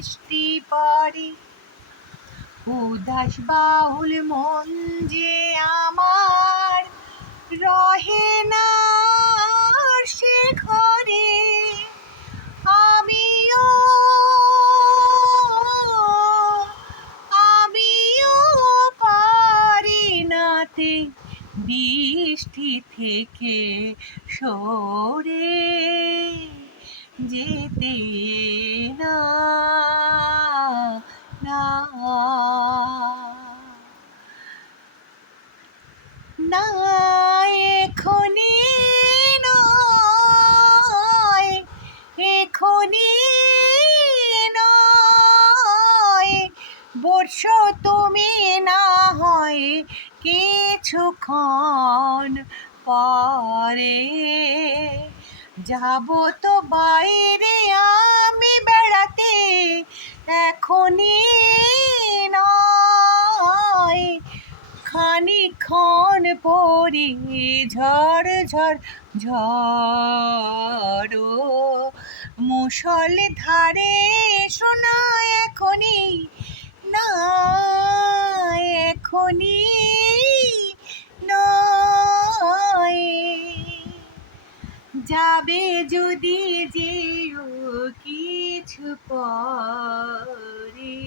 বৃষ্টি পড়ে। উদাস বাউল মন যে আমার রহে না সে ঘরে। আমিও পারি নাতে বৃষ্টি থেকে সরে যেতে না না না এখনি নয়, এখনি নয়, বর্ষো তুমি না হয় কিছুক্ষণ পরে। যাব তো বাইরে আমি বেড়াতে, এখনি নয়, খানিকক্ষণ পরে ঝড় ঝড় ঝড়ো মুষল ধারে শোনা এখনি না, এখনি নয়। যাবে যদি যেও কিছু পরে।